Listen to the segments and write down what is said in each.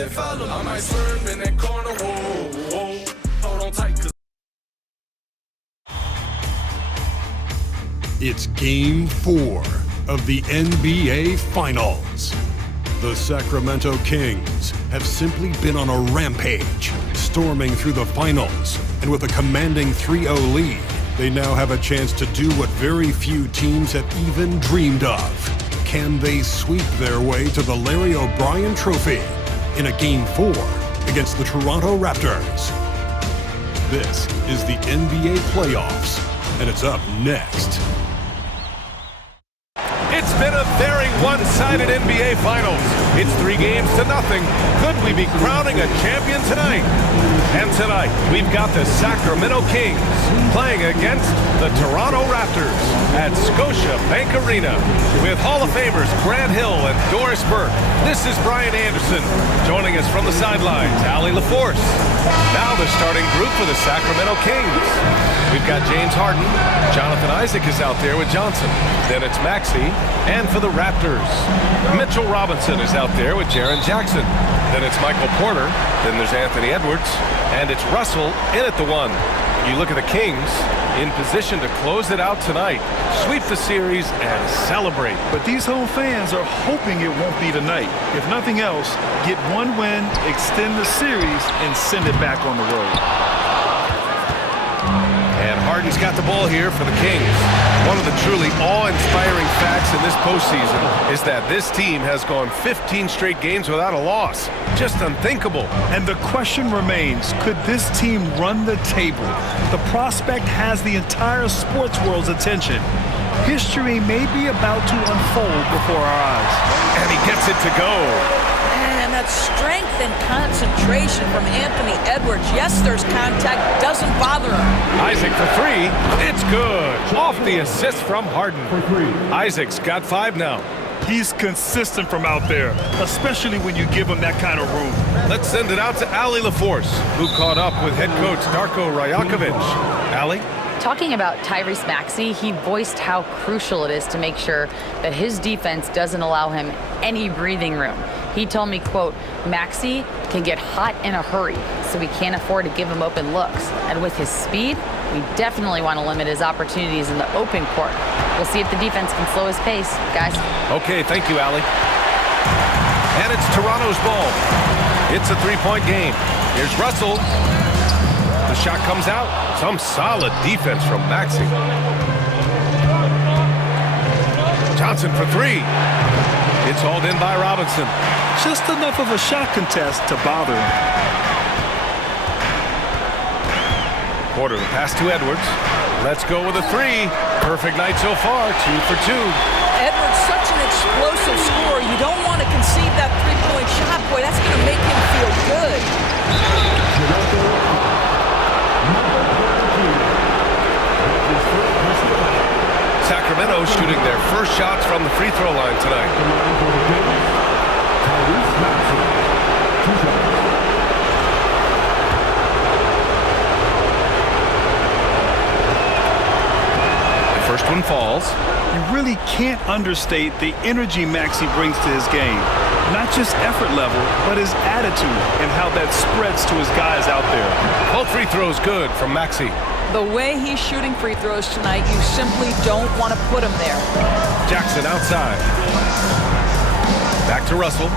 said follow me. I might swerve in that corner, whoa, whoa. Hold on tight, cause it's Game 4 of the NBA Finals. The Sacramento Kings have simply been on a rampage, storming through the finals, and with a commanding 3-0 lead, they now have a chance to do what very few teams have even dreamed of. Can they sweep their way to the Larry O'Brien Trophy in a Game 4 against the Toronto Raptors? This is the NBA playoffs, and it's up next. It's been a very one-sided NBA Finals. It's 3-0. Could we be crowning a champion tonight? And tonight, we've got the Sacramento Kings playing against the Toronto Raptors at Scotiabank Arena. With Hall of Famers Grant Hill and Doris Burke, this is Brian Anderson. Joining us from the sidelines, Allie LaForce. Now the starting group for the Sacramento Kings. We've got James Harden. Jonathan Isaac is out there with Johnson. Then it's Maxey. And for the Raptors, Mitchell Robinson is out there with Jaren Jackson. Then it's Michael Porter. Then there's Anthony Edwards. And it's Russell in at the 1. You look at the Kings in position to close it out tonight, sweep the series, and celebrate. But these home fans are hoping it won't be tonight. If nothing else, get one win, extend the series, and send it back on the road. And Harden's got the ball here for the Kings. One of the truly awe-inspiring facts in this postseason is that this team has gone 15 straight games without a loss. Just unthinkable. And the question remains, could this team run the table? The prospect has the entire sports world's attention. History may be about to unfold before our eyes. And he gets it to go. And that strength and concentration from Anthony Edwards. Yes, there's contact, doesn't bother him. Isaac for 3. It's good. Off the assist from Harden. Isaac's got 5 now. He's consistent from out there, especially when you give him that kind of room. Let's send it out to Allie LaForce, who caught up with head coach Darko Rajakovic. Allie? Talking about Tyrese Maxey, he voiced how crucial it is to make sure that his defense doesn't allow him any breathing room. He told me, quote, Maxey can get hot in a hurry, so we can't afford to give him open looks. And with his speed, we definitely want to limit his opportunities in the open court. We'll see if the defense can slow his pace, guys. Okay, thank you, Allie. And it's Toronto's ball. It's a 3-point game. Here's Russell. The shot comes out. Some solid defense from Maxey. Johnson for 3. It's hauled in by Robinson. Just enough of a shot contest to bother him. Porter, the pass to Edwards. Let's go with a 3. Perfect night so far, 2 for 2. Edwards, such an explosive scorer. You don't want to concede that 3-point shot. Boy, that's going to make him feel good. Sacramento shooting their first shots from the free throw line tonight. The first one falls. You really can't understate the energy Maxey brings to his game. Not just effort level, but his attitude and how that spreads to his guys out there. Both free throws good from Maxey. The way he's shooting free throws tonight, you simply don't want to put him there. Jackson outside. Back to Russell.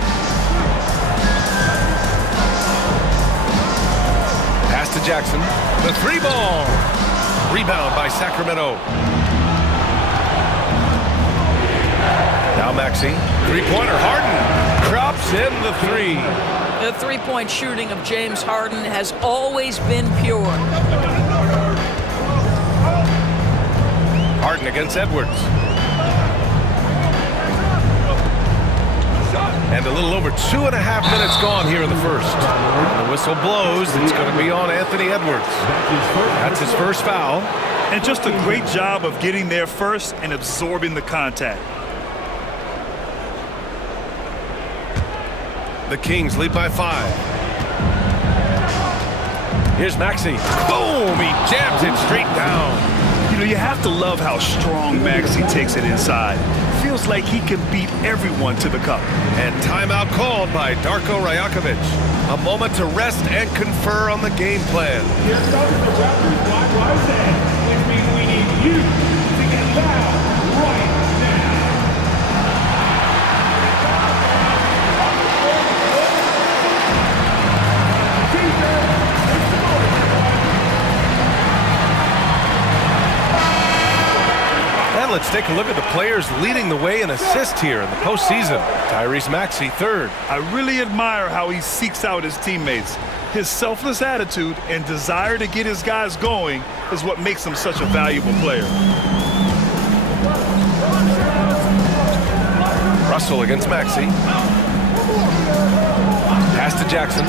Pass to Jackson. The 3-ball. Rebound by Sacramento. Now Maxey. Three-pointer. Harden drops in the 3. The 3-point shooting of James Harden has always been pure. Harden against Edwards. And a little over 2.5 minutes gone here in the first. And the whistle blows. It's going to be on Anthony Edwards. That's his first foul. And just a great job of getting there first and absorbing the contact. The Kings lead by 5. Here's Maxey. Boom! He jams it straight down. You know, you have to love how strong Maxey takes it inside. Feels feels like he can beat everyone to the cup. And timeout called by Darko Rajakovic. A moment to rest and confer on the game plan. Here comes the Raptors wide end, which means we need you to get loud right now. And let's take a look at the players leading the way in assists here in the postseason. Tyrese Maxey, third. I really admire how he seeks out his teammates. His selfless attitude and desire to get his guys going is what makes him such a valuable player. Russell against Maxey. Pass to Jackson.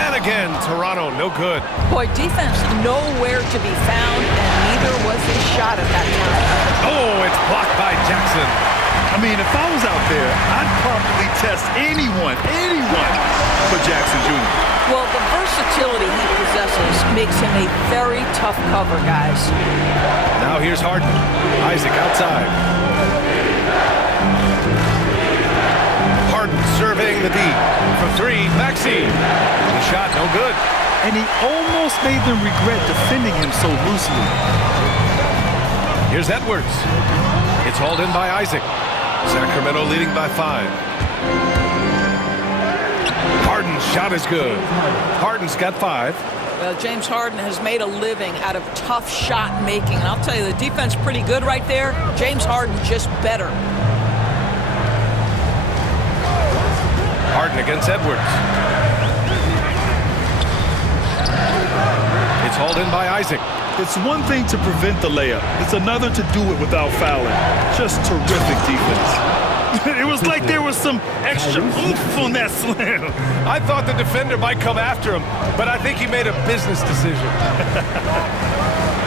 And again, Toronto, no good. Boy, defense nowhere to be found, and neither was the shot at that time. Oh, it's blocked by Jackson. I mean, if I was out there, I'd probably test anyone for Jackson Jr. Well, the versatility he possesses makes him a very tough cover, guys. Now here's Harden. Isaac outside. Harden surveying the D. For three, Maxey. The shot, no good. And he almost made them regret defending him so loosely. Here's Edwards. It's hauled in by Isaac. Sacramento leading by 5. Harden's shot is good. Harden's got 5. Well, James Harden has made a living out of tough shot making. And I'll tell you, the defense pretty good right there. James Harden just better. Harden against Edwards. It's hauled in by Isaac. It's one thing to prevent the layup. It's another to do it without fouling. Just terrific defense. It was like there was some extra oomph on that slam. I thought the defender might come after him, but I think he made a business decision.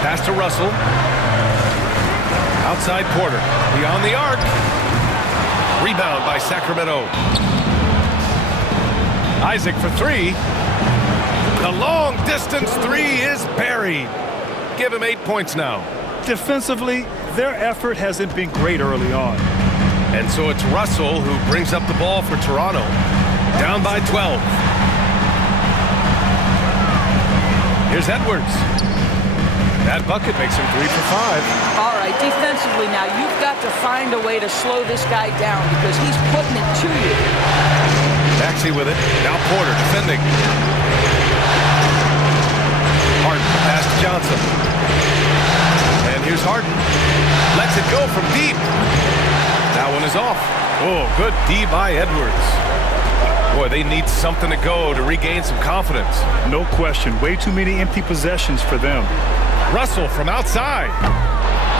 Pass to Russell. Outside Porter. Beyond the arc. Rebound by Sacramento. Isaac for 3. The long distance 3 is buried. Give him 8 points now. Defensively, their effort hasn't been great early on. And so it's Russell who brings up the ball for Toronto. Down by 12. Here's Edwards. That bucket makes him 3 for 5. All right, defensively now, you've got to find a way to slow this guy down because he's putting it to you. Maxey with it. Now Porter defending. Harden pass to Johnson. And here's Harden. Lets it go from deep. That one is off. Oh, good D by Edwards. Boy, they need something to go to regain some confidence. No question. Way too many empty possessions for them. Russell from outside.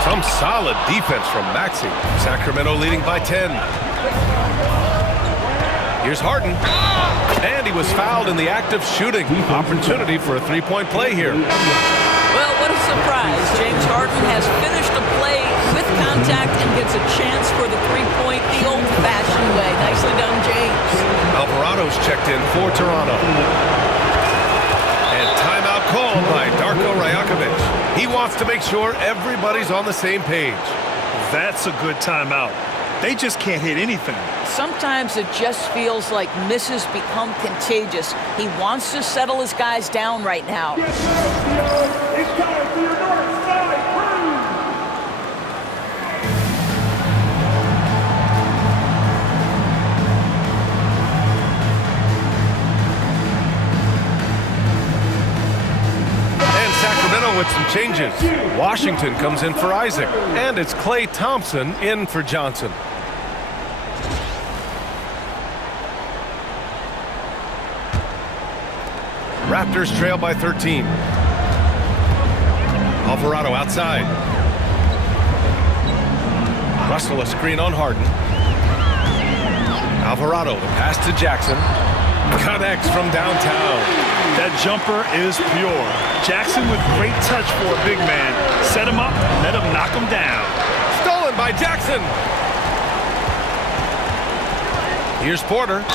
Some solid defense from Maxey. Sacramento leading by 10. Here's Harden. And he was fouled in the act of shooting. Opportunity for a three-point play here. Well, what a surprise. James Harden has finished a play with contact and gets a chance for the three-point the old-fashioned way. Nicely done, James. Alvarado's checked in for Toronto. And timeout called by Darko Rajakovic. He wants to make sure everybody's on the same page. That's a good timeout. They just can't hit anything. Sometimes it just feels like misses become contagious. He wants to settle his guys down right now. It's time for your north side crew. And Sacramento with some changes. Washington comes in for Isaac. And it's Klay Thompson in for Johnson. Raptors trail by 13. Alvarado outside. Russell a screen on Harden. Alvarado, the pass to Jackson. Connects from downtown. That jumper is pure. Jackson with great touch for a big man. Set him up, let him knock him down. Stolen by Jackson. Here's Porter.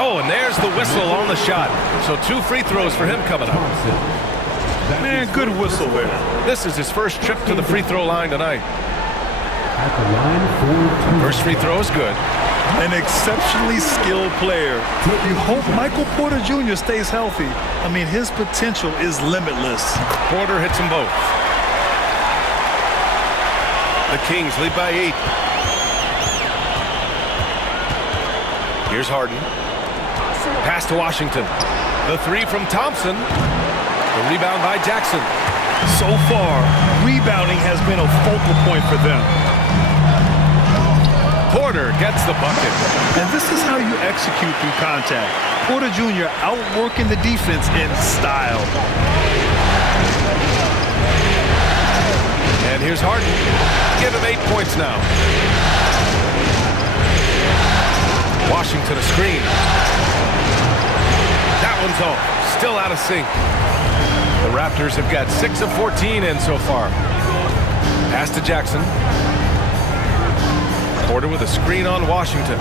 Oh, and there's the whistle on the shot. So 2 free throws for him coming up. Man, good whistle there. This is his first trip to the free throw line tonight. at the line for 2. First free throw is good. An exceptionally skilled player. You hope Michael Porter Jr. stays healthy. I mean, his potential is limitless. Porter hits them both. The Kings lead by 8. Here's Harden. Pass to Washington. The three from Thompson. The rebound by Jackson. So far, rebounding has been a focal point for them. Porter gets the bucket. And this is how you execute through contact. Porter Jr. outworking the defense in style. And here's Harden. Give him 8 points now. Washington a screen. That one's off. Still out of sync. The Raptors have got 6 of 14 in so far. Pass to Jackson. Porter with a screen on Washington.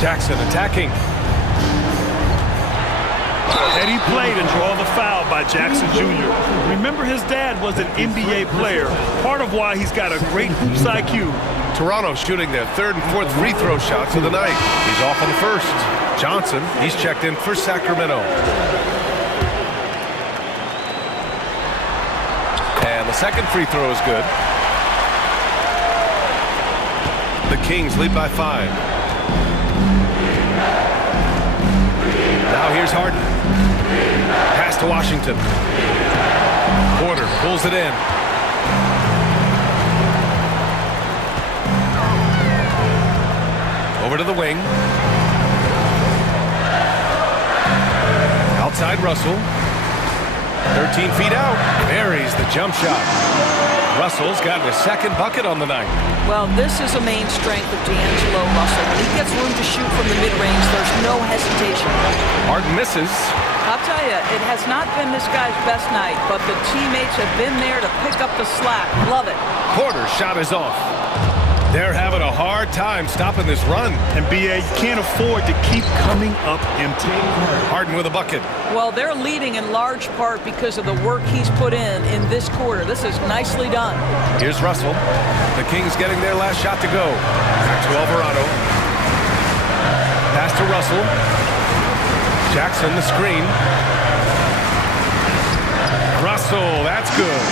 Jackson attacking. Heady play to draw the foul by Jackson Jr. Remember, his dad was an NBA player, part of why he's got a great hoops IQ. Toronto shooting their 3rd and 4th free throw shots of the night. He's off on the first. Johnson, he's checked in for Sacramento. And the second free throw is good. The Kings lead by 5. Now here's Harden. Pass to Washington. Porter pulls it in. Over to the wing. Outside Russell. 13 feet out. Buries the jump shot. Russell's gotten his 2nd bucket on the night. Well, this is a main strength of D'Angelo Russell. When he gets room to shoot from the mid-range, there's no hesitation. Harden misses. I'll tell you, it has not been this guy's best night, but the teammates have been there to pick up the slack. Love it. Porter's shot is off. They're having a hard time stopping this run. And BA can't afford to keep coming up empty. Harden with a bucket. Well, they're leading in large part because of the work he's put in this quarter. This is nicely done. Here's Russell. The Kings getting their last shot to go. Back to Alvarado. Pass to Russell. Jackson the screen. Russell, that's good.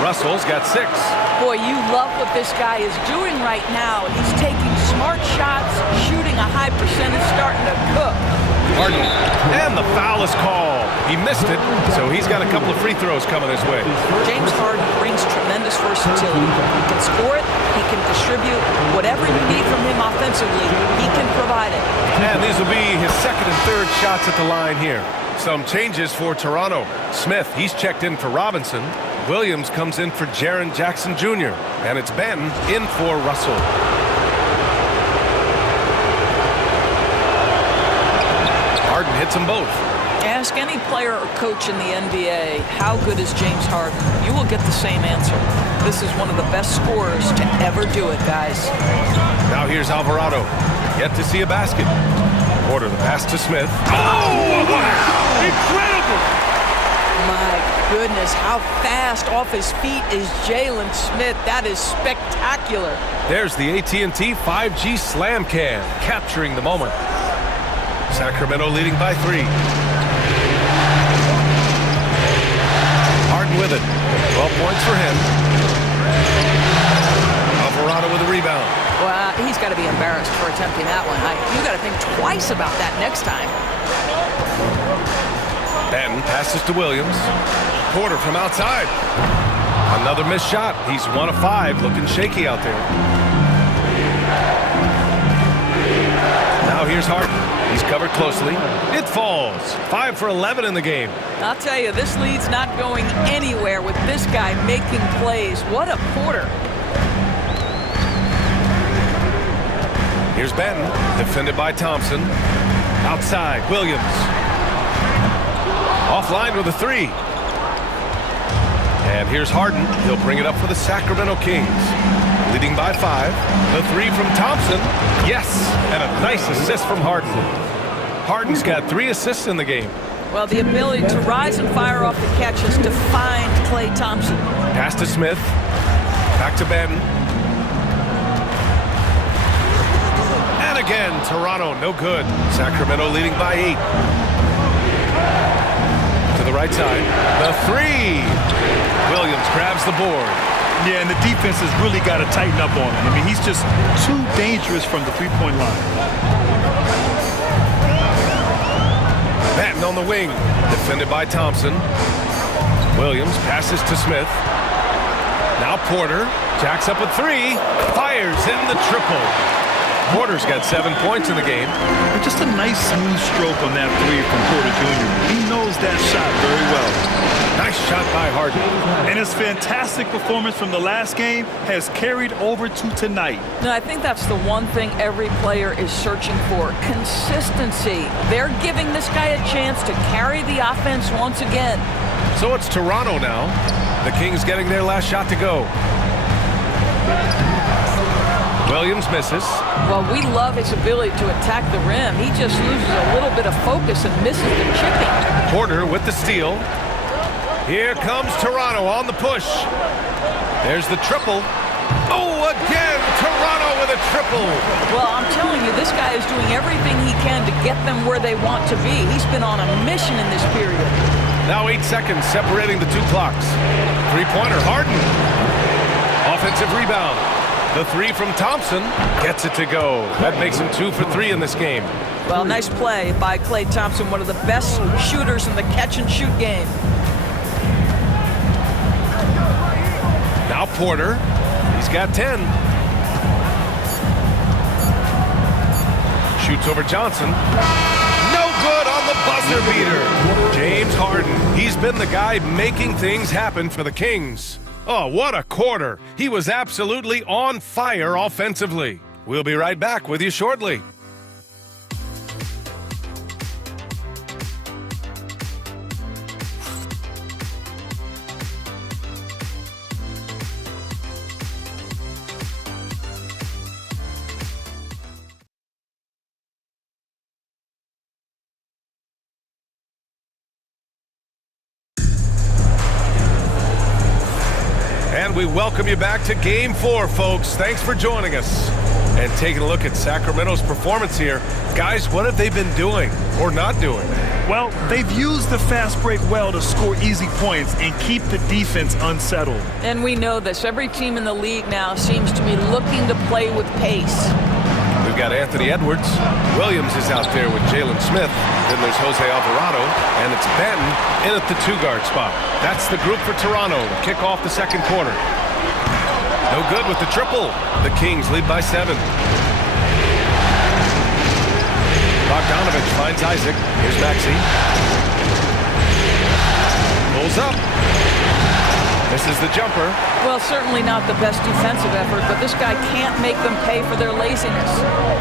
Russell's got 6. Boy, you love what this guy is doing right now. He's taking smart shots, shooting a high percentage, starting to cook. Harden, and the foul is called. He missed it, so he's got a couple of free throws coming his way. James Harden brings tremendous versatility. He can score it, he can distribute. Whatever you need from him offensively, he can provide it. And these will be his 2nd and 3rd shots at the line here. Some changes for Toronto. Smith, he's checked in for Robinson. Williams comes in for Jaren Jackson Jr. And it's Ben in for Russell. Harden hits them both. Ask any player or coach in the NBA, how good is James Harden? You will get the same answer. This is one of the best scorers to ever do it, guys. Now here's Alvarado. Yet to see a basket. Porter the pass to Smith. Oh, wow! Incredible! My goodness, how fast off his feet is Jalen Smith. That is spectacular. There's the AT&T 5G Slam Cam, capturing the moment. Sacramento leading by 3. Harden with it. 12 points for him. Alvarado with a rebound. Well, he's got to be embarrassed for attempting that one. You got to think twice about that next time. Ben passes to Williams. Porter from outside. Another missed shot. He's 1 of 5, looking shaky out there. Now here's Harden. He's covered closely. It falls. 5 for 11 in the game. I'll tell you, this lead's not going anywhere with this guy making plays. What a Porter. Here's Ben, defended by Thompson. Outside, Williams. Offline with a 3. And here's Harden. He'll bring it up for the Sacramento Kings. Leading by 5. The 3 from Thompson. Yes, and a nice assist from Harden. Harden's got 3 assists in the game. Well, the ability to rise and fire off the catch has defined Klay Thompson. Pass to Smith. Back to Ben. again. Toronto, no good. Sacramento leading by 8. To the right side. The three. Williams grabs the board. Yeah, and the defense has really got to tighten up on him. I mean, he's just too dangerous from the three-point line. Batten on the wing. Defended by Thompson. Williams passes to Smith. Now Porter. Jacks up a three. Fires in the triple. Porter's got 7 points in the game. But just a nice smooth stroke on that three from Porter Jr. He knows that shot very well. Nice shot by Harden. And his fantastic performance from the last game has carried over to tonight. No, I think that's the one thing every player is searching for. Consistency. They're giving this guy a chance to carry the offense once again. So it's Toronto now. The Kings getting their last shot to go. Williams misses. Well, we love his ability to attack the rim. He just loses a little bit of focus and misses the chipping. Porter with the steal. Here comes Toronto on the push. There's the triple. Oh, again, Toronto with a triple. Well, I'm telling you, this guy is doing everything he can to get them where they want to be. He's been on a mission in this period. Now 8 seconds separating the two clocks. Three-pointer, Harden. Offensive rebound. The three from Thompson gets it to go. That makes him 2 for 3 in this game. Well, nice play by Klay Thompson, one of the best shooters in the catch-and-shoot game. Now Porter. He's got 10. Shoots over Johnson. No good on the buzzer beater. James Harden. He's been the guy making things happen for the Kings. Oh, what a quarter. He was absolutely on fire offensively. We'll be right back with you shortly. And we welcome you back to Game 4, folks. Thanks for joining us and taking a look at Sacramento's performance here. Guys, what have they been doing or not doing? Well, they've used the fast break well to score easy points and keep the defense unsettled. And we know this. Every team in the league now seems to be looking to play with pace. We've got Anthony Edwards. Williams is out there with Jalen Smith. Then there's Jose Alvarado. And it's Batten in at the 2-guard spot. That's the group for Toronto to kick off the second quarter. No good with the triple. The Kings lead by 7. Bogdanovich finds Isaac. Here's Maxey. Pulls up. Misses the jumper. Well, certainly not the best defensive effort, but this guy can't make them pay for their laziness.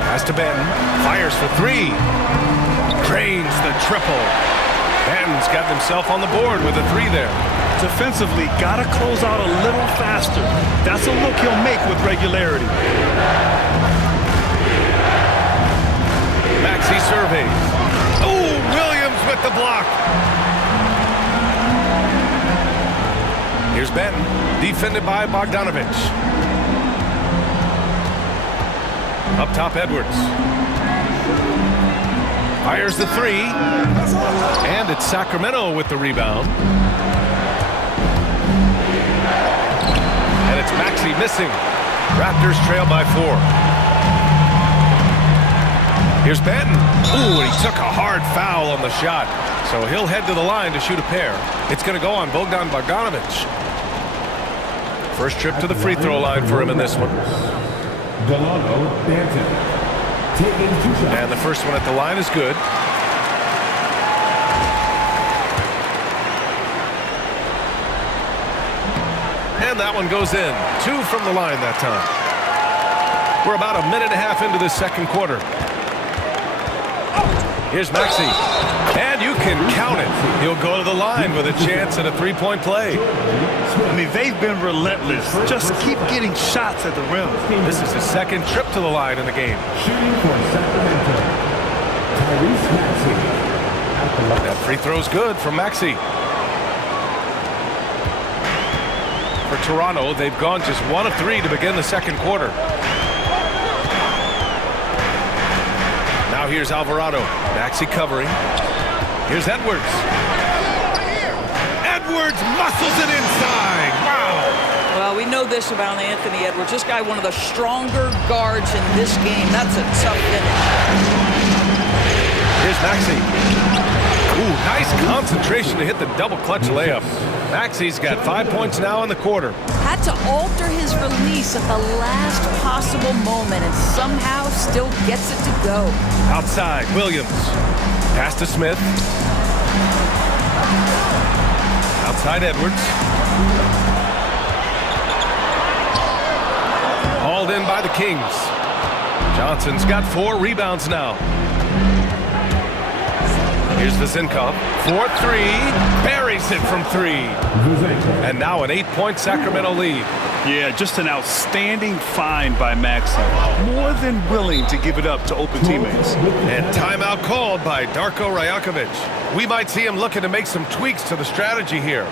Pass to Batten. Fires for 3. Drains the triple. Batten's got himself on the board with a 3 there. Defensively, got to close out a little faster. That's a look he'll make with regularity. Maxey surveys. Oh, Williams with the block. Here's Batten, defended by Bogdanovich. Up top, Edwards. Fires the 3. And it's Sacramento with the rebound. And it's Maxey missing. Raptors trail by 4. Here's Batten. Ooh, and he took a hard foul on the shot. So he'll head to the line to shoot a pair. It's going to go on Bogdanovich. First trip to the free throw line for him in this one. Delano Banton. Taking 2 shots. And the first one at the line is good. And that one goes in. 2 from the line that time. We're about a minute and a half into the second quarter. Here's Maxey. And you can count it. He'll go to the line with a chance at a 3-point play. I mean, they've been relentless. Just keep getting shots at the rim. This is his second trip to the line in the game. Shooting for Sacramento. Tyrese Maxey. That free throw's good from Maxey. For Toronto, they've gone just 1 of 3 to begin the second quarter. Now here's Alvarado. Maxey covering. Here's Edwards. Edwards muscles it inside. Wow. Well, we know this about Anthony Edwards. This guy, one of the stronger guards in this game. That's a tough finish. Here's Maxey. Ooh, nice concentration to hit the double clutch layup. Maxey's got 5 points now in the quarter. Had to alter his release at the last possible moment and somehow still gets it to go. Outside, Williams. Pass to Smith. Outside, Edwards. Hauled in by the Kings. Johnson's got 4 rebounds now. Here's Vizenkov. 4-3. Buries it from 3. And now an 8-point Sacramento lead. Yeah, just an outstanding find by Maxey. More than willing to give it up to open teammates. And timeout called by Darko Rajakovic. We might see him looking to make some tweaks to the strategy here.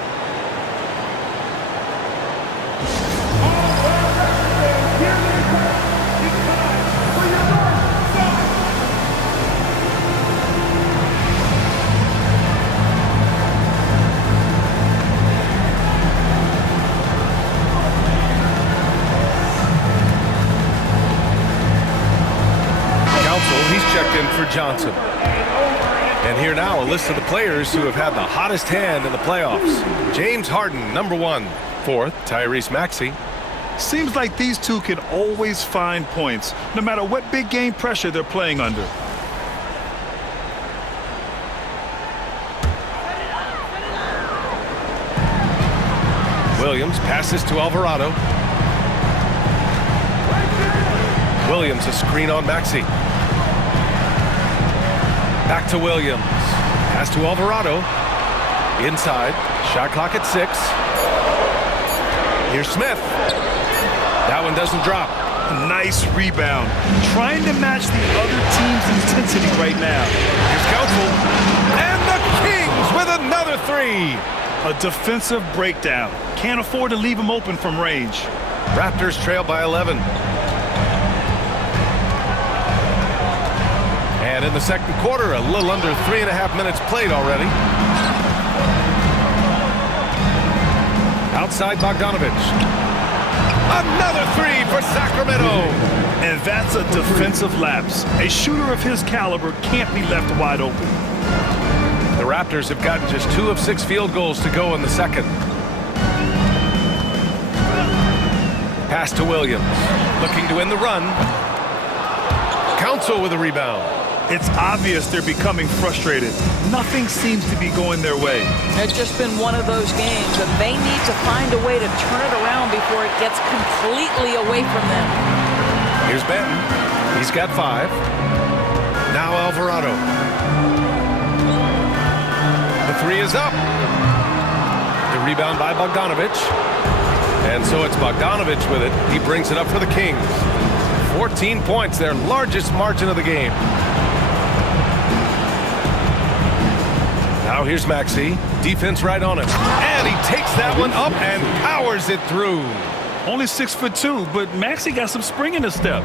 Checked in for Johnson. And here now a list of the players who have had the hottest hand in the playoffs. James Harden, number 1. 4th, Tyrese Maxey. Seems like these two can always find points, no matter what big game pressure they're playing under. Williams passes to Alvarado. Williams, a screen on Maxey. Back to Williams. Pass to Alvarado. Inside. Shot clock at 6. Here's Smith. That one doesn't drop. Nice rebound. Trying to match the other team's intensity right now. Here's Council. And the Kings with another 3. A defensive breakdown. Can't afford to leave him open from range. Raptors trail by 11. And in the second quarter, a little under 3.5 minutes played already. Outside Bogdanovich. Another 3 for Sacramento. And that's a defensive lapse. A shooter of his caliber can't be left wide open. The Raptors have gotten just 2 of 6 field goals to go in the second. Pass to Williams. Looking to win the run. Council with a rebound. It's obvious they're becoming frustrated. Nothing seems to be going their way. It's just been one of those games, and they need to find a way to turn it around before it gets completely away from them. Here's Benton. He's got 5. Now Alvarado. The 3 is up. The rebound by Bogdanovich. And so it's Bogdanovich with it. He brings it up for the Kings. 14 points, their largest margin of the game. Now here's Maxey. Defense right on him. And he takes that one up and powers it through. Only 6'2", but Maxey got some spring in his step.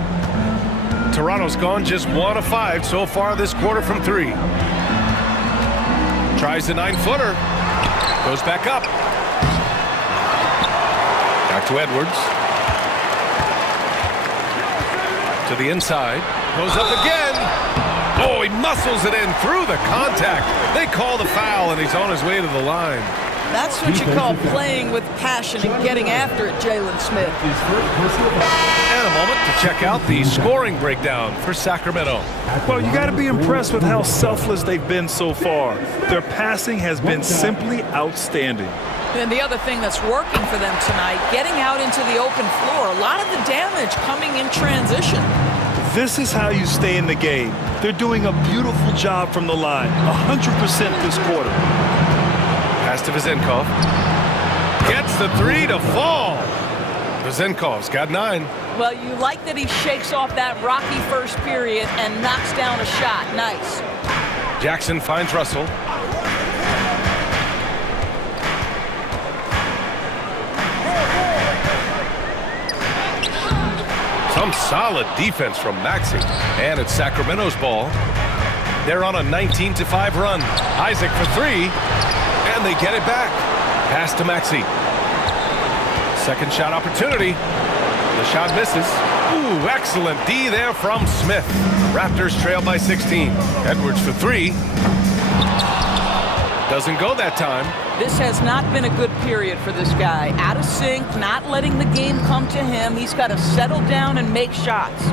Toronto's gone just 1 of 5 so far this quarter from 3. Tries the 9-footer. Goes back up. Back to Edwards. To the inside. Goes up again. Oh, he muscles it in through the contact. They call the foul, and he's on his way to the line. That's what you call playing with passion and getting after it, Jalen Smith. And a moment to check out the scoring breakdown for Sacramento. Well, you got to be impressed with how selfless they've been so far. Their passing has been simply outstanding. And the other thing that's working for them tonight, getting out into the open floor. A lot of the damage coming in transition. This is how you stay in the game. They're doing a beautiful job from the line. 100% this quarter. Pass to Vizenkov. Gets the 3 to fall. Vizenkov's got 9. Well, you like that he shakes off that rocky first period and knocks down a shot. Nice. Jackson finds Russell. Some solid defense from Maxey. And it's Sacramento's ball. They're on a 19-5 run. Isaac for three, and they get it back. Pass to Maxey. Second shot opportunity. The shot misses. Ooh, excellent D there from Smith. Raptors trail by 16. Edwards for three. Doesn't go that time. This has not been a good period for this guy. Out of sync, not letting the game come to him. He's got to settle down and make shots.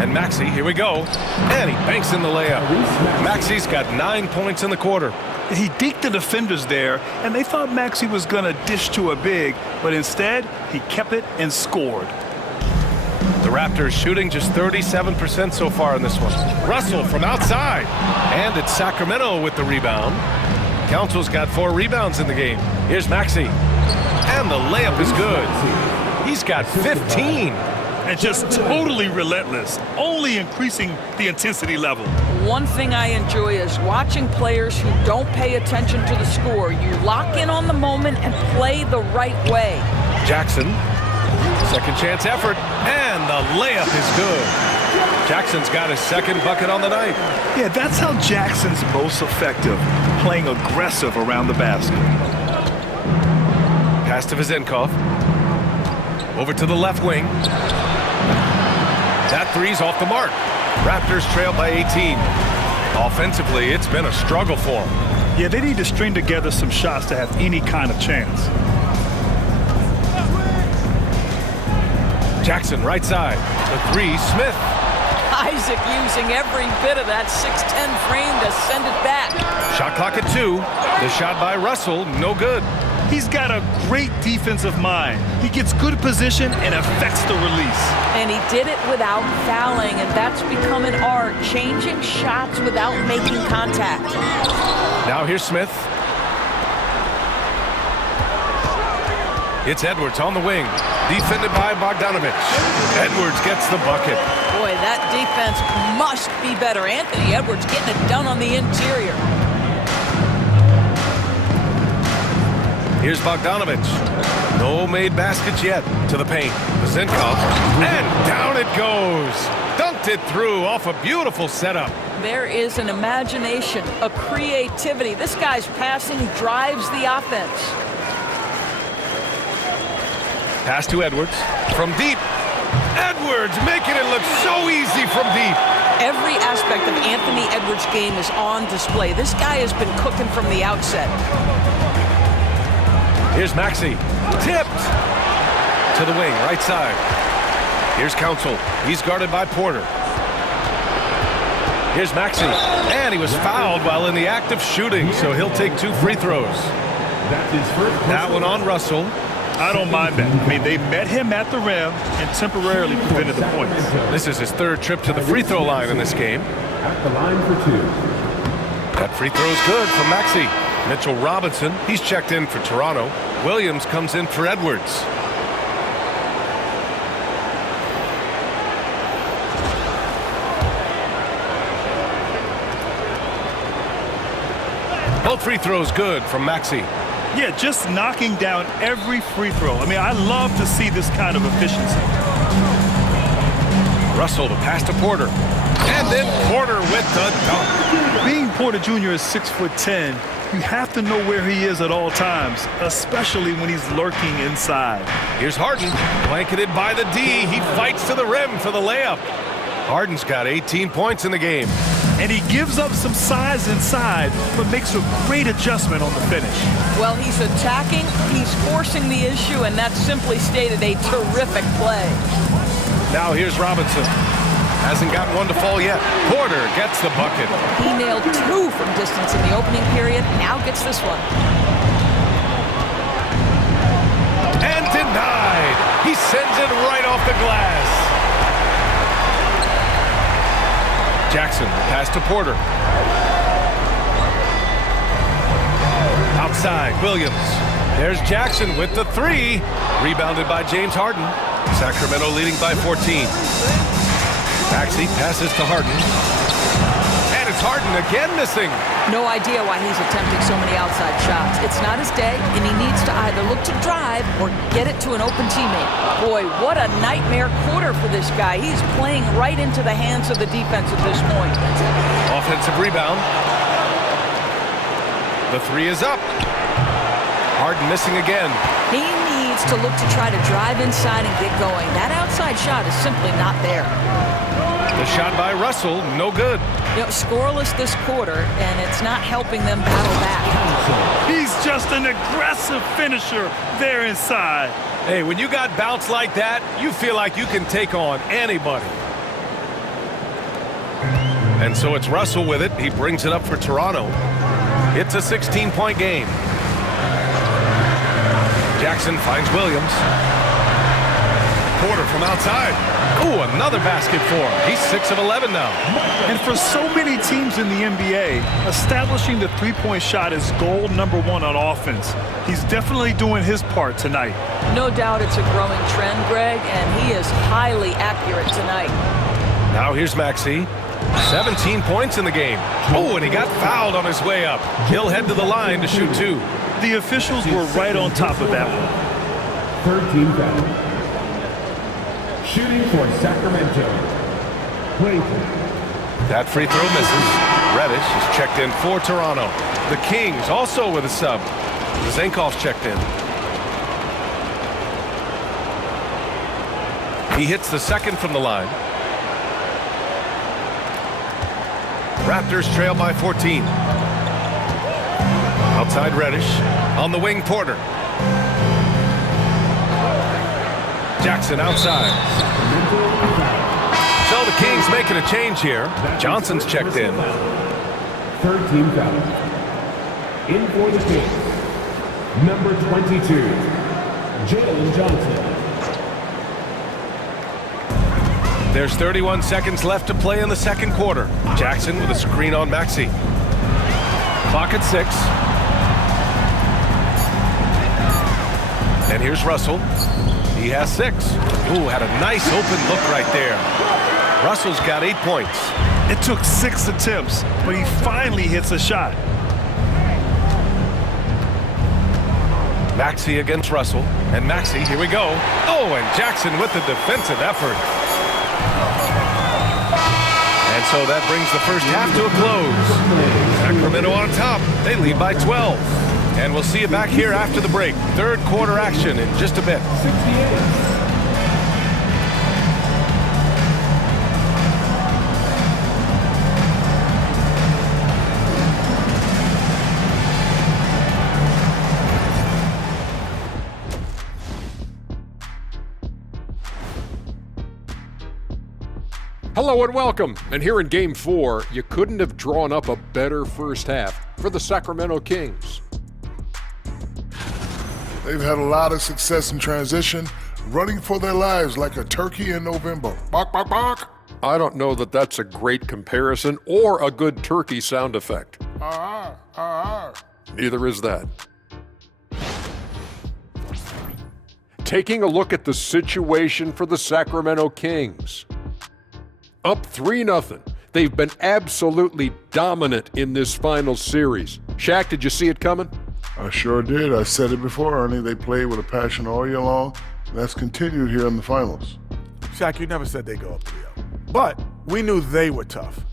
And Maxey, here we go. And he banks in the layup. Maxey's got 9 points in the quarter. He deked the defenders there, and they thought Maxey was going to dish to a big, but instead, he kept it and scored. The Raptors shooting just 37% so far in this one. Russell from outside. And it's Sacramento with the rebound. Council's got 4 rebounds in the game. Here's Maxey. And the layup is good. He's got 15. And just totally relentless, only increasing the intensity level. One thing I enjoy is watching players who don't pay attention to the score. You lock in on the moment and play the right way. Jackson, second chance effort, and the layup is good. Jackson's got his second bucket on the night. Yeah, that's how Jackson's most effective, playing aggressive around the basket. Pass to Vezenkov. Over to the left wing. That three's off the mark. Raptors trail by 18. Offensively, it's been a struggle for them. Yeah, they need to string together some shots to have any kind of chance. Jackson, right side. The three, Smith. Isaac using every bit of that 6'10 frame to send it back. Shot clock at 2. The shot by Russell, no good. He's got a great defensive mind. He gets good position and affects the release. And he did it without fouling, and that's become an art, changing shots without making contact. Now here's Smith. It's Edwards on the wing, defended by Bogdanovich. Edwards gets the bucket. Boy, that defense must be better. Anthony Edwards getting it done on the interior. Here's Bogdanovich. No made baskets yet. To the paint. Vezenkov. And down it goes. Dunked it through off a beautiful setup. There is an imagination, a creativity. This guy's passing drives the offense. Pass to Edwards. From deep. Edwards making it look so easy from deep. Every aspect of Anthony Edwards' game is on display. This guy has been cooking from the outset. Here's Maxey. Tipped. To the wing, right side. Here's Council. He's guarded by Porter. Here's Maxey. And he was fouled while in the act of shooting, so he'll take 2 free throws. That one on Russell. I don't mind that. I mean, they met him at the rim and temporarily prevented the points. This is his 3rd trip to the free throw line in this game. At the line for 2. That free throw's good from Maxey. Mitchell Robinson, he's checked in for Toronto. Williams comes in for Edwards. Both free throws good from Maxey. Yeah, just knocking down every free throw. I mean, I love to see this kind of efficiency. Russell to pass to Porter. And then Porter with the dunk. Being Porter Jr. is 6'10", you have to know where he is at all times, especially when he's lurking inside. Here's Harden, blanketed by the D. He fights to the rim for the layup. Harden's got 18 points in the game. And he gives up some size inside, but makes a great adjustment on the finish. Well, he's attacking, he's forcing the issue, and that's simply stated a terrific play. Now here's Robinson. Hasn't gotten one to fall yet. Porter gets the bucket. He nailed 2 from distance in the opening period, now gets this one. And denied. He sends it right off the glass. Jackson, pass to Porter. Outside, Williams. There's Jackson with the 3. Rebounded by James Harden. Sacramento leading by 14. Maxey passes to Harden. And it's James Harden again missing. No idea why he's attempting so many outside shots. It's not his day, and he needs to either look to drive or get it to an open teammate. Boy, what a nightmare quarter for this guy. He's playing right into the hands of the defense at this point. Offensive rebound. The three is up. Harden missing again. He needs to look to try to drive inside and get going. That outside shot is simply not there. The shot by Russell, no good. You know, scoreless this quarter, and it's not helping them battle back. He's just an aggressive finisher there inside. Hey, when you got bounce like that, you feel like you can take on anybody. And so it's Russell with it. He brings it up for Toronto. It's a 16-point game. Jackson finds Williams. Porter from outside. Oh, another basket for him. He's 6 of 11 now. And for so many teams in the NBA, establishing the three-point shot is goal number one on offense. He's definitely doing his part tonight. No doubt it's a growing trend, Greg, and he is highly accurate tonight. Now here's Maxey. 17 points in the game. Oh, and he got fouled on his way up. He'll head to the line to shoot 2. The officials were right on top of that one. 13 foul. Shooting for Sacramento. Clayton. That free throw misses. Reddish is checked in for Toronto. The Kings also with a sub. Zenkov's checked in. He hits the second from the line. Raptors trail by 14. Outside Reddish. On the wing, Porter. Jackson outside. So the Kings making a change here. Johnson's checked in. 13 fouls. In for the Kings. Number 22, Jalen Johnson. There's 31 seconds left to play in the second quarter. Jackson with a screen on Maxey. Clock at 6. And here's Russell. He has 6. Ooh, had a nice open look right there. Russell's got 8 points. It took 6 attempts, but he finally hits a shot. Maxey against Russell. And Maxey, here we go. Oh, and Jackson with the defensive effort. And so that brings the first half to a close. Sacramento on top. They lead by 12. And we'll see you back here after the break. Third quarter action in just a bit. 68. Hello and welcome. And here in Game 4, you couldn't have drawn up a better first half for the Sacramento Kings. They've had a lot of success in transition, running for their lives like a turkey in November. Bark, bark, bark. I don't know that that's a great comparison or a good turkey sound effect. Neither is that. Taking a look at the situation for the Sacramento Kings. Up 3-0. They've been absolutely dominant in this final series. Shaq, did you see it coming? I sure did. I said it before, Ernie. They played with a passion all year long. That's continued here in the finals. Shaq, you never said they'd go up 3-0. But we knew they were tough.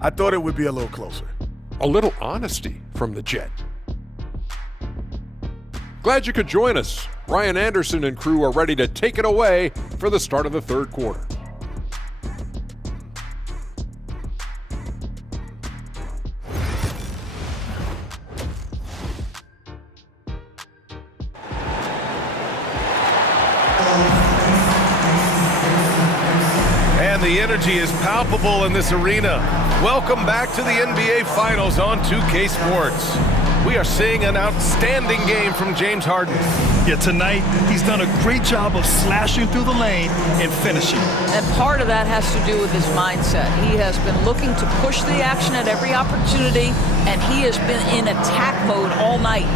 I thought it would be a little closer. A little honesty from the Jet. Glad you could join us. Ryan Anderson and crew are ready to take it away for the start of the third quarter. The energy is palpable in this arena. Welcome back to the NBA Finals on 2K Sports. We are seeing an outstanding game from James Harden. Yeah, tonight he's done a great job of slashing through the lane and finishing. And part of that has to do with his mindset. He has been looking to push the action at every opportunity, and he has been in attack mode all night.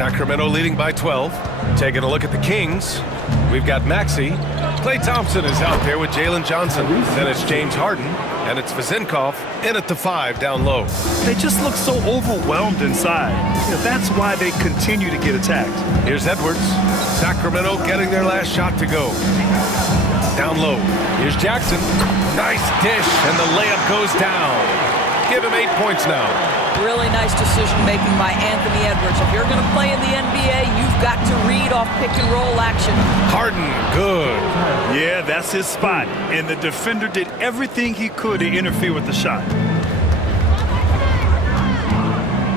Sacramento leading by 12. Taking a look at the Kings, we've got Maxey. Klay Thompson is out there with Jalen Johnson. Then it's James Harden, and it's Vezinkov in at the 5 down low. They just look so overwhelmed inside. That's why they continue to get attacked. Here's Edwards. Sacramento getting their last shot to go. Down low. Here's Jackson. Nice dish, and the layup goes down. Give him 8 points now. Really nice decision making by Anthony Edwards. If you're going to play in the NBA, you've got to read off pick and roll action. Harden, good. Yeah, that's his spot. And the defender did everything he could to interfere with the shot.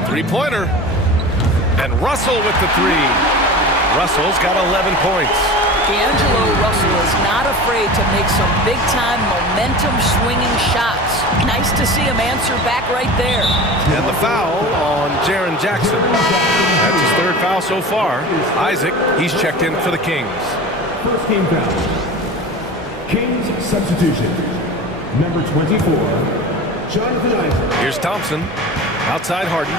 Three-pointer. And Russell with the 3. Russell's got 11 points. D'Angelo Russell is not afraid to make some big-time momentum-swinging shots. Nice to see him answer back right there. And the foul on Jaren Jackson. That's his 3rd foul so far. Isaac, he's checked in for the Kings. First team foul. Kings substitution. Number 24, Jonathan Isaac. Here's Thompson. Outside Harden.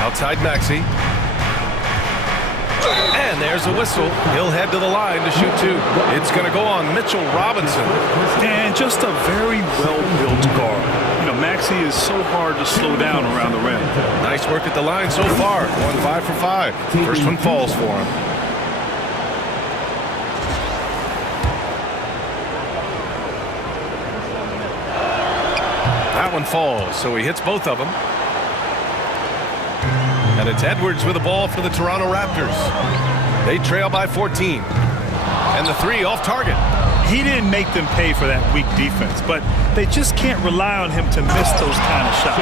Outside Maxey. And there's a whistle. He'll head to the line to shoot 2. It's going to go on Mitchell Robinson. And just a very well-built guard. You know, Maxey is so hard to slow down around the rim. Nice work at the line so far. Going 5 for 5. First one falls for him. That one falls, so he hits both of them. And it's Edwards with the ball for the Toronto Raptors. They trail by 14. And the 3 off target. He didn't make them pay for that weak defense, but they just can't rely on him to miss those kind of shots.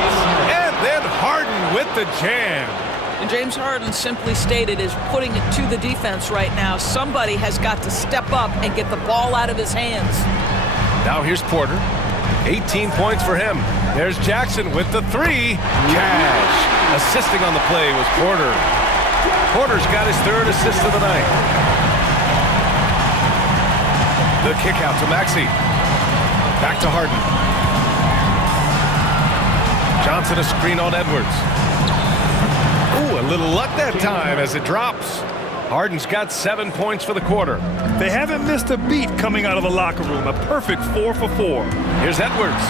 And then Harden with the jam. And James Harden simply stated is putting it to the defense right now. Somebody has got to step up and get the ball out of his hands. Now here's Porter. 18 points for him. There's Jackson with the 3. Cash. Assisting on the play was Porter. Porter's got his 3rd assist of the night. The kick out to Maxey. Back to Harden. Johnson a screen on Edwards. Ooh, a little luck that time as it drops. Harden's got 7 points for the quarter. They haven't missed a beat coming out of the locker room. A perfect 4 for 4. Here's Edwards.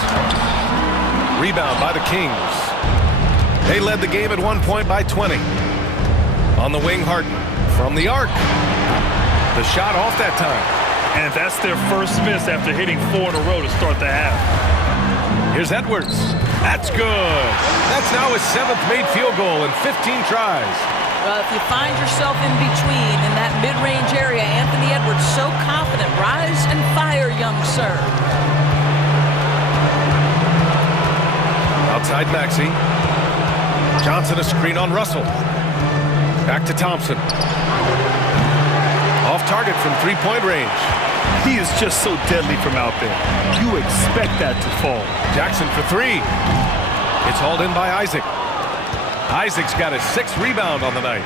Rebound by the Kings. They led the game at 1 point by 20. On the wing, Harden from the arc. The shot off that time. And that's their first miss after hitting 4 in a row to start the half. Here's Edwards. That's good. That's now his 7th made field goal in 15 tries. Well, if you find yourself in between in that mid-range area, Anthony Edwards so confident. Rise and fire, young sir. Outside Maxey. Johnson a screen on Russell. Back to Thompson. Off target from 3-point range. He is just so deadly from out there. You expect that to fall. Jackson for 3. It's hauled in by Isaac. Isaac's got his 6th rebound on the night.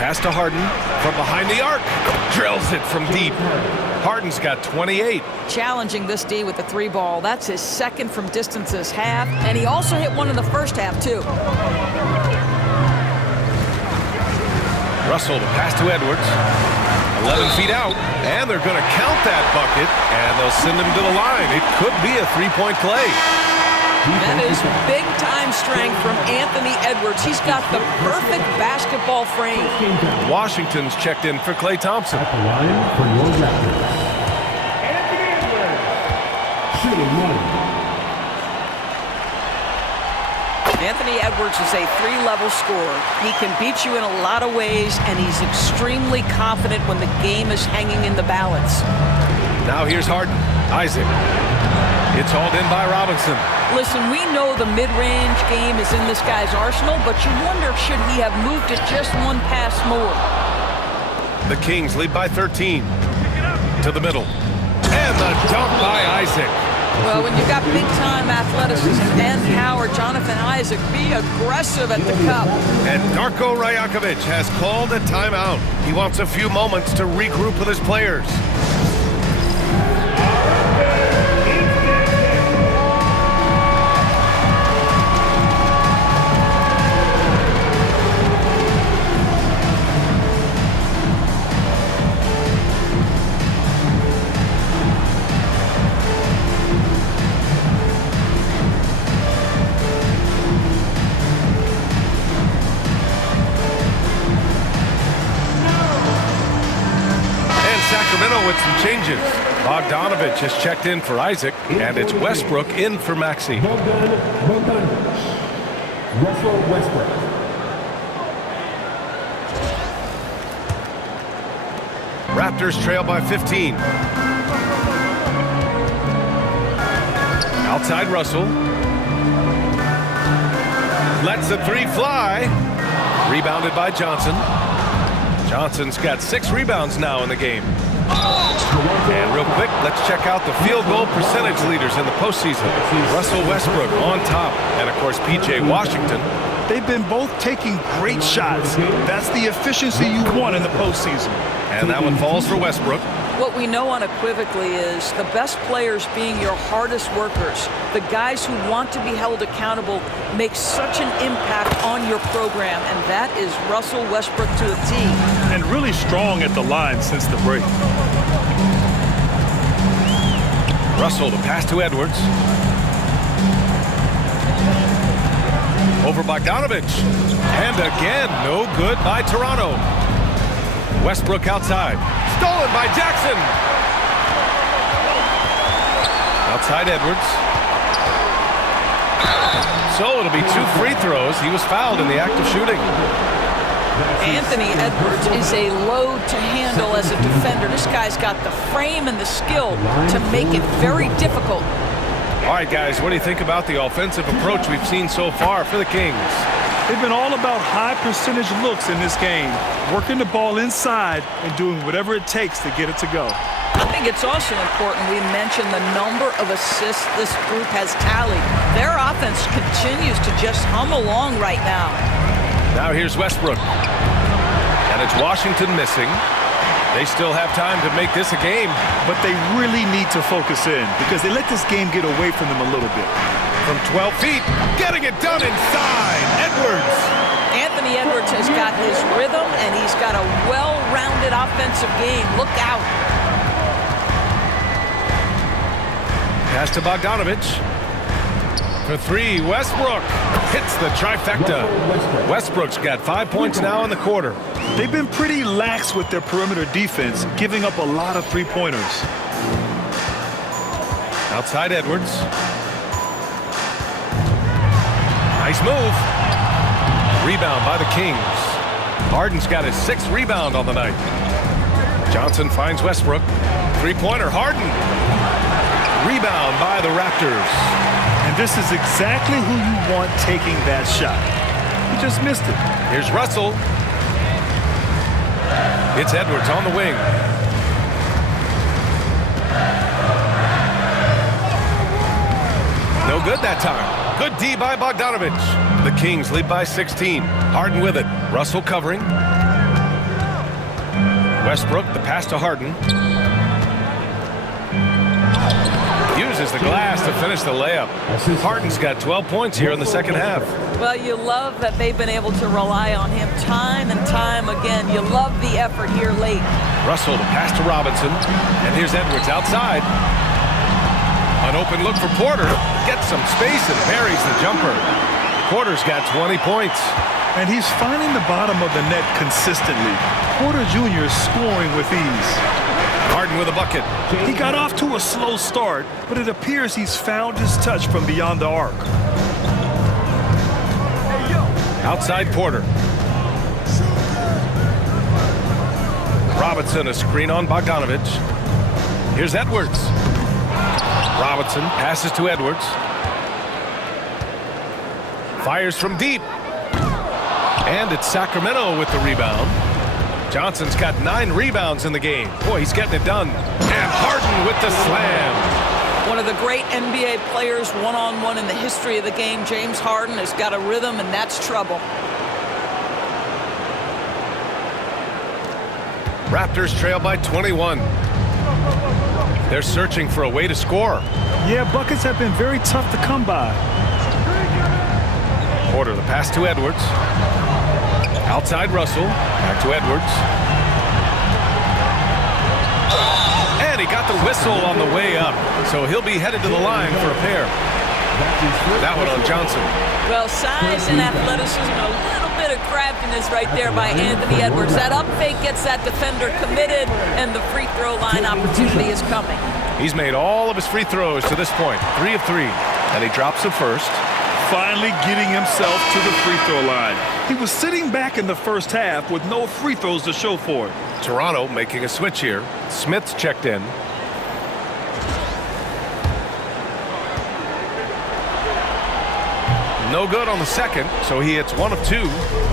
Pass to Harden from behind the arc. Drills it from deep. Harden's got 28. Challenging this D with the 3 ball. That's his 2nd from distance this half. And he also hit one in the first half, too. Russell to pass to Edwards. 11 feet out. And they're going to count that bucket. And they'll send him to the line. It could be a 3-point play. That is big-time strength from Anthony Edwards. He's got the perfect basketball frame. Washington's checked in for Klay Thompson. At the line for your Raptors, Anthony Edwards, shooting 1. Anthony Edwards is a 3-level scorer. He can beat you in a lot of ways, and he's extremely confident when the game is hanging in the balance. Now here's Harden. Isaac. It's hauled in by Robinson. Listen, we know the mid-range game is in this guy's arsenal, but you wonder, should he have moved it just one pass more? The Kings lead by 13. To the middle. And the dunk by Isaac. Well, when you've got big-time athleticism and power, Jonathan Isaac, be aggressive at the cup. And Darko Rajakovic has called a timeout. He wants a few moments to regroup with his players. changes. Bogdanovich has checked in for Isaac, and it's Westbrook in for Maxey. Bogdanovich. Russell Westbrook. Raptors trail by 15. Outside Russell. Lets the three fly. Rebounded by Johnson. Johnson's got 6 rebounds now in the game. And real quick, let's check out the field goal percentage leaders in the postseason. Russell Westbrook on top, and of course P.J. Washington. They've been both taking great shots. That's the efficiency you want in the postseason. And that one falls for Westbrook. What we know unequivocally is the best players being your hardest workers, the guys who want to be held accountable, make such an impact on your program, and that is Russell Westbrook to a T. And really strong at the line since the break. Russell, the pass to Edwards. Over Bogdanovich. And again, no good by Toronto. Westbrook outside. Stolen by Jackson. Outside Edwards. So it'll be 2 free throws. He was fouled in the act of shooting. Anthony Edwards is a load to handle as a defender. This guy's got the frame and the skill to make it very difficult. All right, guys, what do you think about the offensive approach we've seen so far for the Kings? They've been all about high percentage looks in this game, working the ball inside and doing whatever it takes to get it to go. I think it's also important we mention the number of assists this group has tallied. Their offense continues to just hum along right now. Now here's Westbrook. And it's Washington missing. They still have time to make this a game. But they really need to focus in because they let this game get away from them a little bit. From 12 feet, getting it done inside, Edwards. Anthony Edwards has got his rhythm, and he's got a well-rounded offensive game. Look out. Pass to Bogdanovich. For 3, Westbrook hits the trifecta. Westbrook's got 5 points now in the quarter. They've been pretty lax with their perimeter defense, giving up a lot of three-pointers. Outside Edwards. Nice move. Rebound by the Kings. Harden's got his 6th rebound on the night. Johnson finds Westbrook. Three-pointer, Harden. Rebound by the Raptors. And this is exactly who you want taking that shot. He just missed it. Here's Russell. It's Edwards on the wing. No good that time. Good D by Bogdanovich. The Kings lead by 16. Harden with it. Russell covering. Westbrook, the pass to Harden. Uses the glass to finish the layup. Harden's got 12 points here in the second half. Well, you love that they've been able to rely on him time and time again. You love the effort here late. Russell, the pass to Robinson. And here's Edwards outside. An open look for Porter. Gets some space and buries the jumper. Porter's got 20 points. And he's finding the bottom of the net consistently. Porter Jr. is scoring with ease. Harden with a bucket. He got off to a slow start, but it appears he's found his touch from beyond the arc. Outside Porter. Robinson, a screen on Bogdanovich. Here's Edwards. Robinson passes to Edwards. Fires from deep. And it's Sacramento with the rebound. Johnson's got 9 rebounds in the game. Boy, he's getting it done. And Harden with the slam. One of the great NBA players one-on-one in the history of the game, James Harden, has got a rhythm, and that's trouble. Raptors trail by 21. They're searching for a way to score. Yeah, buckets have been very tough to come by. Porter, the pass to Edwards. Outside Russell. Back to Edwards. And he got the whistle on the way up. So he'll be headed to the line for a pair. That one on Johnson. Well, size and athleticism and a little bit of craftiness right there by Anthony Edwards. That up fake gets that defender committed, and the free throw line opportunity is coming. He's made all of his free throws to this point, 3 of 3, and he drops the first. Finally getting himself to the free throw line. He was sitting back in the first half with no free throws to show for it. Toronto making a switch here. Smith's checked in. No good on the second, so he hits 1 of 2.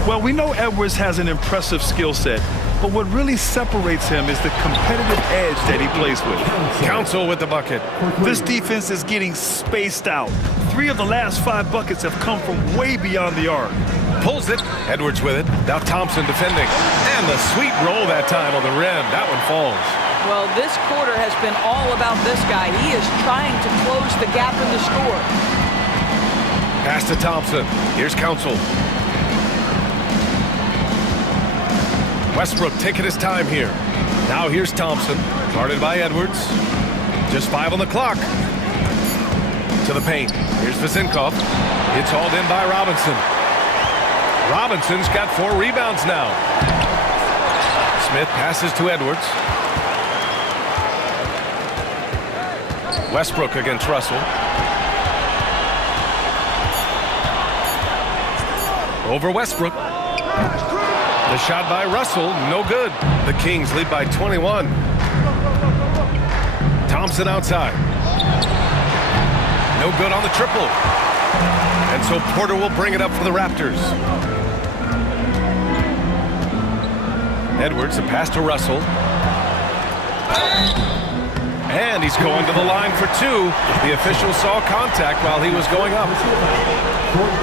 Well, we know Edwards has an impressive skill set, but what really separates him is the competitive edge that he plays with. Council with the bucket. This defense is getting spaced out. 3 of the last 5 buckets have come from way beyond the arc. Pulls it. Edwards with it. Now Thompson defending. And the sweet roll that time on the rim. That one falls. Well, this quarter has been all about this guy. He is trying to close the gap in the score. Pass to Thompson. Here's Council. Westbrook taking his time here. Now here's Thompson. Guarded by Edwards. Just 5 on the clock. To the paint. Here's Vezinkov. It's hauled in by Robinson. Robinson's got 4 rebounds now. Smith passes to Edwards. Westbrook against Russell. Over Westbrook. The shot by Russell, no good. The Kings lead by 21. Thompson outside. No good on the triple. And so Porter will bring it up for the Raptors. Edwards, a pass to Russell. And he's going to the line for 2. The official saw contact while he was going up.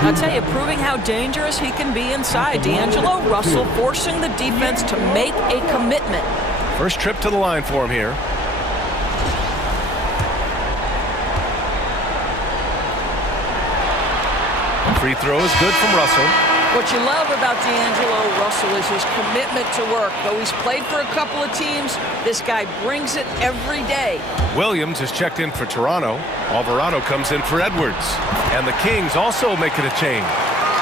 I'll tell you, proving how dangerous he can be inside. D'Angelo Russell forcing the defense to make a commitment. First trip to the line for him here. Free throw is good from Russell. What you love about D'Angelo Russell is his commitment to work. Though he's played for a couple of teams, this guy brings it every day. Williams is checked in for Toronto. Alvarado comes in for Edwards. And the Kings also making a change.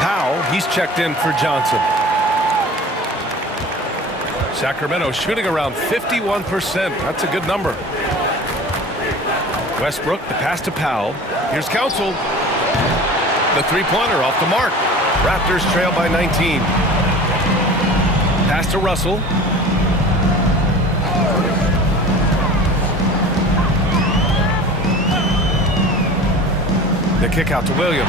Powell, he's checked in for Johnson. Sacramento shooting around 51%. That's a good number. Westbrook, the pass to Powell. Here's Council. The three-pointer off the mark. Raptors trail by 19. Pass to Russell. The kick out to Williams.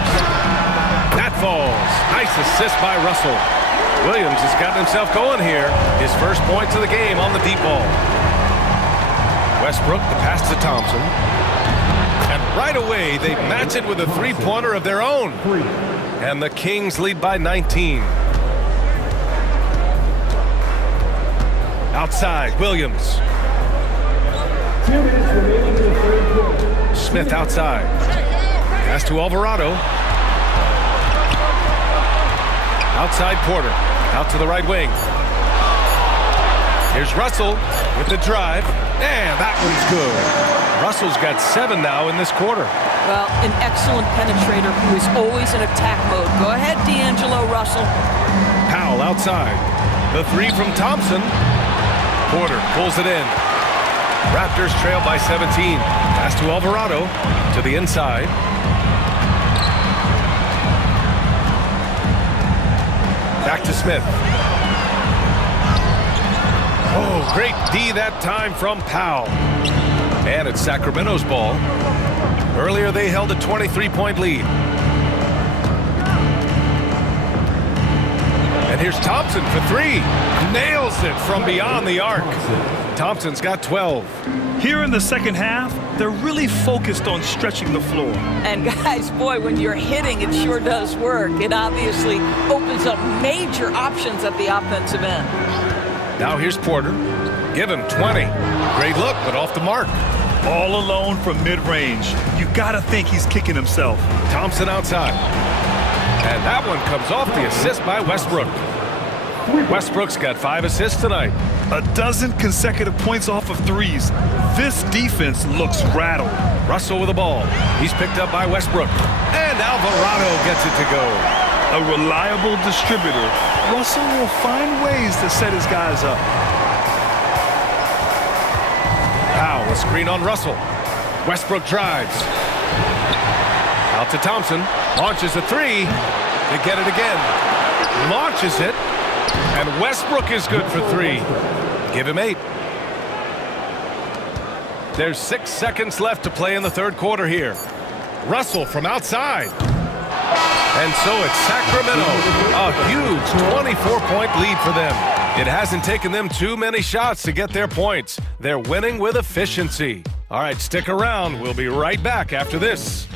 That falls. Nice assist by Russell. Williams has gotten himself going here. His first points of the game on the deep ball. Westbrook, the pass to Thompson. And right away, they match it with a three-pointer of their own. And the Kings lead by 19. Outside, Williams. Smith outside. Pass to Alvarado. Outside Porter. Out to the right wing. Here's Russell with the drive. And that one's good. Russell's got 7 now in this quarter. Well, an excellent penetrator who is always in attack mode. Go ahead, D'Angelo Russell. Powell outside. The three from Thompson. Porter pulls it in. Raptors trail by 17. Pass to Alvarado. To the inside. Back to Smith. Oh, great D that time from Powell. And it's Sacramento's ball. Earlier they held a 23-point lead. And here's Thompson for 3. Nails it from beyond the arc. Thompson's got 12. Here in the second half, they're really focused on stretching the floor. And guys, boy, when you're hitting, it sure does work. It obviously opens up major options at the offensive end. Now here's Porter. Give him 20. Great look, but off the mark. All alone from mid-range. You gotta think he's kicking himself. Thompson outside. And that one comes off the assist by Westbrook. Westbrook's got 5 assists tonight. A dozen consecutive points off of threes. This defense looks rattled. Russell with the ball. He's picked up by Westbrook. And Alvarado gets it to go. A reliable distributor, Russell will find ways to set his guys up. Powell, a screen on Russell. Westbrook drives. Out to Thompson. Launches a three. They get it again. Launches it. And Westbrook is good for three. Give him 8. There's 6 seconds left to play in the third quarter here. Russell from outside. And so it's Sacramento. A huge 24-point lead for them. It hasn't taken them too many shots to get their points. They're winning with efficiency. All right, stick around. We'll be right back after this.